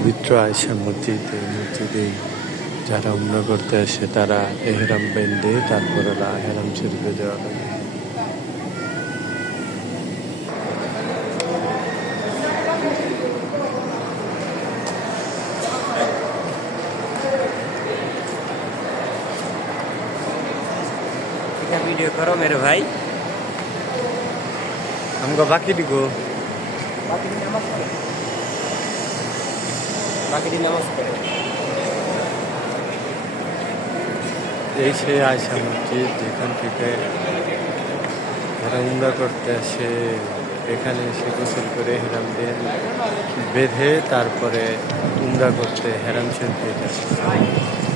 পবিত্র আয়েশা মসজিদ, এই মসজিদে যারা উমরা করতে আসে তারা এহরাম বেঁধে তারপরে এহরাম শরীফে যাওয়া লাগে। वीडियो करो मेरे भाई। हमको बाकी दिखो। এই সেই আয়েশা মসজিদ যেখান থেকে যারা উমরা করতে আসে এখানে এসে গোসল করে হেরাম বেঁধে তারপরে উমরা করতে হেরাম শরীফে যায়।